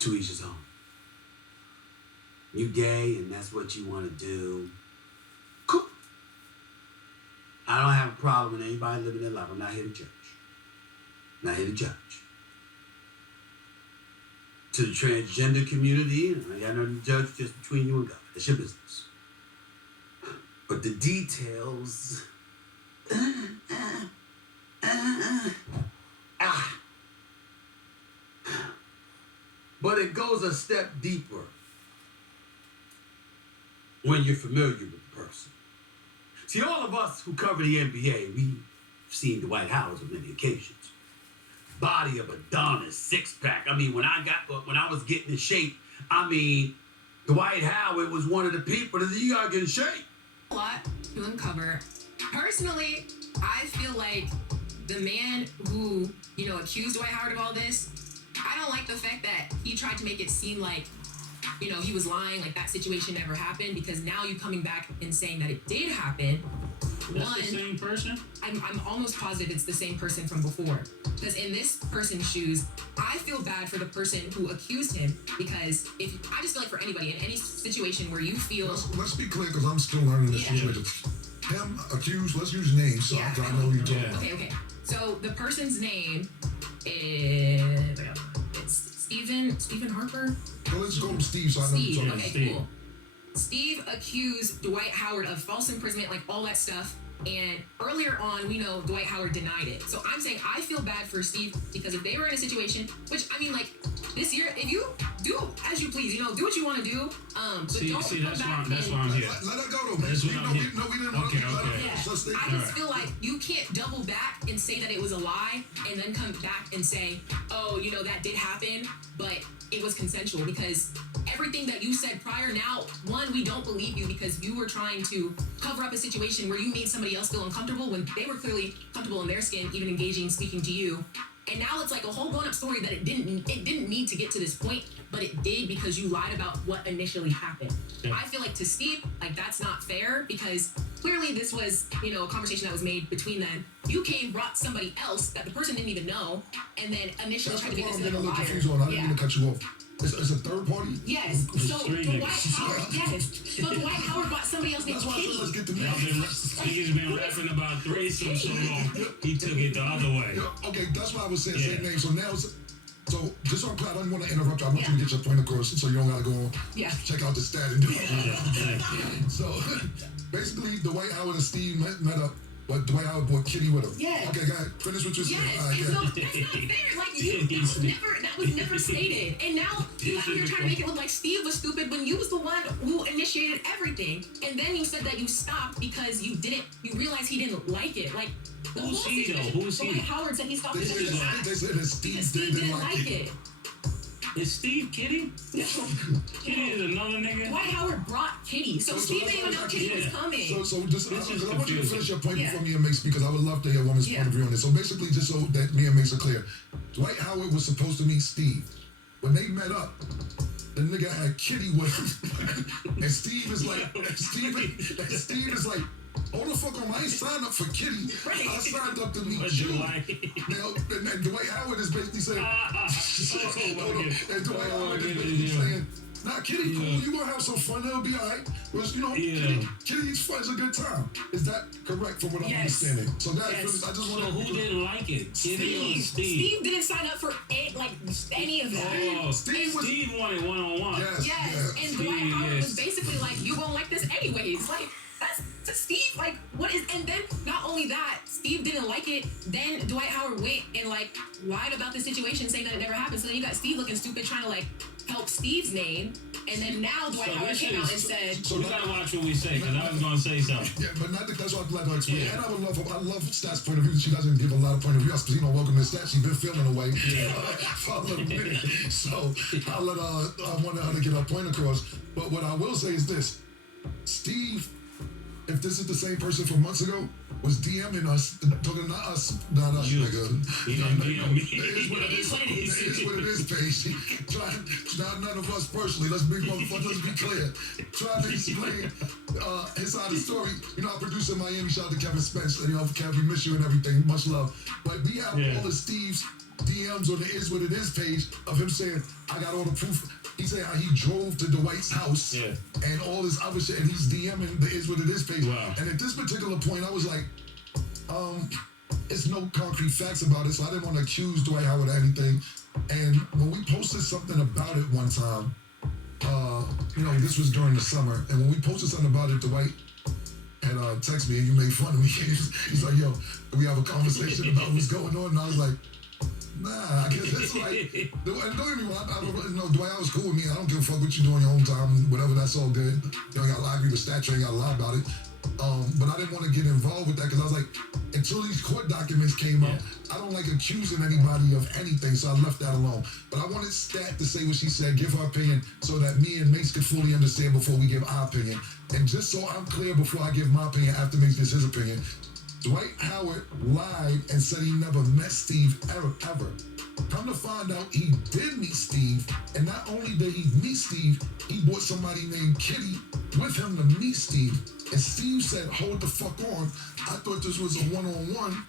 To each his own. You gay and that's what you want to do. Cool. I don't have a problem with anybody living their life. I'm not here to judge. I'm not here to judge. To the transgender community, I got nothing to judge, just between you and God. It's your business. But the details. But it goes a step deeper when you're familiar with the person. See, all of us who cover the NBA, we've seen Dwight Howard on many occasions. Body of Adonis, six-pack. I mean, when I was getting in shape, Dwight Howard was one of the people that you gotta get in shape. A lot to uncover. Personally, I feel like the man who, accused Dwight Howard of all this, I don't like the fact that he tried to make it seem like, he was lying, like that situation never happened, because now you're coming back and saying that it did happen. That's the same person? I'm almost positive it's the same person from before. Because in this person's shoes, I feel bad for the person who accused him, because I just feel like for anybody, in any situation where you feel... Let's be clear, because I'm still learning this situation. Him, accused, let's use names, so I know who you're talking about. Okay. So the person's name is... It's Steven Harper? Well, let's go with Steve, so I know who you're talking about. Okay, cool. Steve accused Dwight Howard of false imprisonment, like all that stuff. And earlier on, we know Dwight Howard denied it. So I'm saying I feel bad for Steve, because if they were in a situation, which this year, if you do as you please, do what you want to do. But that's why I'm here. Let her go though, man. We didn't want to I just feel like you can't double back and say that it was a lie and then come back and say, oh, that did happen, but it was consensual, because everything that you said prior, now, one, we don't believe you because you were trying to cover up a situation where you made somebody else feel uncomfortable when they were clearly comfortable in their skin, even speaking to you. And now it's like a whole blown up story that it didn't need to get to this point, but it did because you lied about what initially happened. Yeah. I feel like to Steve, that's not fair, because clearly this was, a conversation that was made between them. You brought somebody else that the person didn't even know, and then initially tried to make this like a liar. I didn't mean to cut you off. It's a third party? Yes. So Dwight Howard, So Dwight Howard brought somebody else named Kitty. Let's get to me. He's been rapping about threesome so long, he took it the other way. Okay, that's why I was saying same name. So now, just so I'm clear, I don't want to interrupt you. I want you to get your point across, so you don't got to go on. Yeah. Check out the stat and do it. So basically, Dwight Howard and Steve met up. But Dwight Howard brought Kitty with him. Yeah. Okay, go ahead. Finish what you're saying. Yes. That's not fair. That was never stated. And now you're trying to make it look like Steve was stupid when you was the one who initiated everything. And then you said that you stopped because you realized he didn't like it. Like, who's he though? Who's he? Dwight Howard said he stopped because they said that Steve didn't like it. Is Steve Kitty? Kitty is another nigga? Dwight Howard brought Kitty. So Steve didn't even know Kitty was coming. So just, I want you to finish your point before me and Mace, because I would love to hear woman's point of view on this. So basically, just so that me and Mace are clear, Dwight Howard was supposed to meet Steve. When they met up, the nigga had Kitty with him. And Steve is like, hold the fuck on, I ain't signed up for Kitty. I signed up to meet you. Now, and Dwight Howard is basically saying, and Dwight Howard is basically saying, nah, Kitty, cool, you gonna have some fun, it'll be alright. Because, Kitty's fun is a good time. Is that correct from what I'm understanding? So that, I just want to... So who didn't like it? Kitty or Steve? Steve didn't sign up for any of that. Oh, Steve wanted one-on-one. Yes. And Dwight Howard was basically like, you gonna like this anyways. Like, that's to Steve, like, what is, and then not only that, Steve didn't like it, then Dwight Howard went and lied about the situation, saying that it never happened. So then you got Steve looking stupid trying to help Steve's name, and then now Dwight Howard came out and said, so we gotta watch what we say, because I was gonna say something. Yeah, but not that's what I'd like to explain. And I love Stats' point of view. She doesn't give a lot of point of view. Because welcome to Stats. She's been feeling away for a little minute. So I'll let I want her to get her point across. But what I will say is this: Steve, if this is the same person from months ago, was DMing us, talking not us, nigga. He don't DM me. It is what it is, Paige. Not none of us personally. Let's be clear. Trying to explain his side of the story. Our producer in Miami, shout out to Kevin Spence. Kevin, we miss you and everything. Much love. But we have all of Steve's DMs on the Is What It Is page of him saying, I got all the proof. He said how he drove to Dwight's house and all this other shit, and he's DMing the Is What It Is page. Wow. And at this particular point, I was like, it's no concrete facts about it, so I didn't want to accuse Dwight Howard of anything. And when we posted something about it one time, this was during the summer, and when we posted something about it, Dwight had texted me, and you made fun of me. He's like, yo, can we have a conversation about what's going on? And I was like, nah, I guess it's like, don't get me wrong, Dwight was cool with me. I don't give a fuck what you do in your own time, whatever, that's all good. You ain't got to lie, agree with stature, ain't got to lie about it. But I didn't want to get involved with that because I was like, until these court documents came out, I don't like accusing anybody of anything, so I left that alone. But I wanted Stat to say what she said, give her opinion, so that me and Mace could fully understand before we give our opinion. And just so I'm clear before I give my opinion after Mace gives his opinion, Dwight Howard lied and said he never met Steve ever. Come to find out, he did meet Steve, and not only did he meet Steve, he brought somebody named Kitty with him to meet Steve. And Steve said, hold the fuck on. I thought this was a one-on-one.